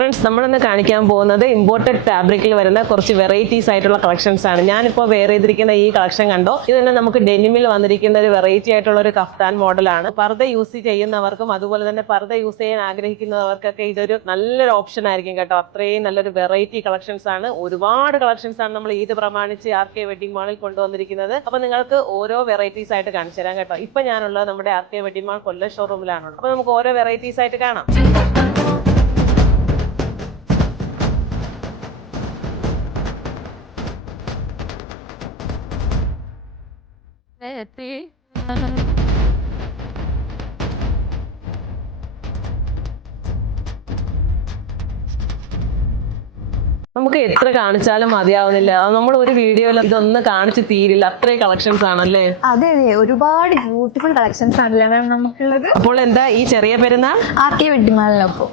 Friends, നമ്മളിന്ന് കാണിക്കാൻ പോകുന്നത് ഇമ്പോർട്ടഡ് ഫാബ്രിക്കിൽ വരുന്ന കുറച്ച് വെറൈറ്റീസ് ആയിട്ടുള്ള കളക്ഷൻസ് ആണ്. ഞാനിപ്പോൾ വെയർ ചെയ്തിരിക്കുന്ന ഈ കളക്ഷൻ കണ്ടോ, ഇത് തന്നെ നമുക്ക് ഡെനിമിൽ വന്നിരിക്കുന്ന ഒരു വെറൈറ്റി ആയിട്ടുള്ള ഒരു കഫ്താൻ മോഡലാണ്. പർദ്ദ യൂസ് ചെയ്യുന്നവർക്കും അതുപോലെ തന്നെ പർദ്ദ യൂസ് ചെയ്യാൻ ആഗ്രഹിക്കുന്നവർക്കൊക്കെ ഇതൊരു നല്ലൊരു ഓപ്ഷൻ ആയിരിക്കും കേട്ടോ. അത്രയും നല്ലൊരു വെറൈറ്റി കളക്ഷൻസ് ആണ്. ഒരുപാട് കളക്ഷൻസ് ആണ് നമ്മൾ ഈദ് പ്രമാണിച്ച് RK വെഡിങ് മാളിൽ കൊണ്ടുവന്നിരിക്കുന്നത്. അപ്പൊ നിങ്ങൾക്ക് ഓരോ വെറൈറ്റീസ് ആയിട്ട് കാണിച്ചു തരാം കേട്ടോ. ഇപ്പൊ ഞാനുള്ളത് നമ്മുടെ RK വെഡിങ് മാൾ കൊല്ലം ഷോറൂമിലാണ്. അപ്പൊ നമുക്ക് ഓരോ വെറൈറ്റീസ് ആയിട്ട് കാണാം. നമുക്ക് എത്ര കാണിച്ചാലും മതിയാവുന്നില്ല. നമ്മൾ ഒരു വീഡിയോയിൽ ഇതൊന്നും കാണിച്ച് തീരില്ല. അത്രയും കളക്ഷൻസ് ആണല്ലേ? അതെ അതെ, ഒരുപാട് ബ്യൂട്ടിഫുൾ കളക്ഷൻസ് ആണല്ലേ മാം നമുക്കുള്ളത്. അപ്പോൾ എന്താ ഈ ചെറിയ പെരുന്നാൾ RK വെഡിങ് മാളിനൊപ്പം